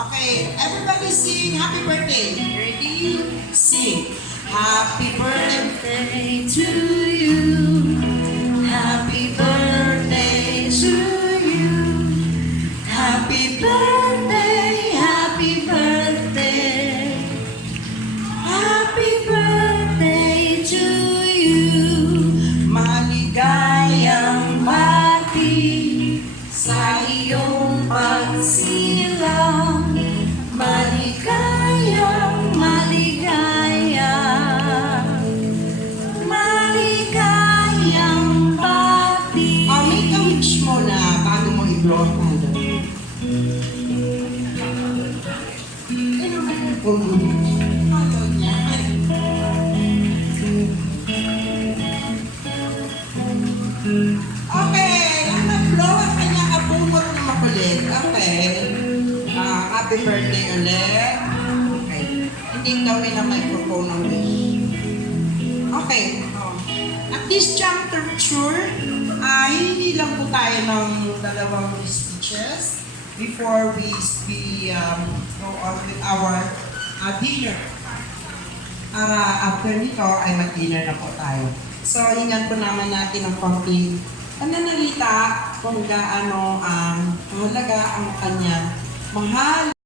Okay, everybody sing happy birthday. Ready? Sing. Happy birthday to you. Happy birthday to you. Happy birthday, happy birthday. Happy birthday to you. Maligayang bati sa iyong pagsilang. Maligayang, maligayang bati. Make a wish mo na bago mo i-blow ang candle. Ayaw niya. Okay, ang nag-blow ang kanyang abungot na makulit. Okay. Happy birthday ulit. Okay. Hindi gawin ang microphone ng wish. Okay. At this juncture, hindi lang po tayo ng dalawang speeches before we go on with our dinner. Para after nito ay mag-dinner na po tayo. So, hingan po naman natin ang konting pananalita kung gaano ang halaga ang kanyang mahal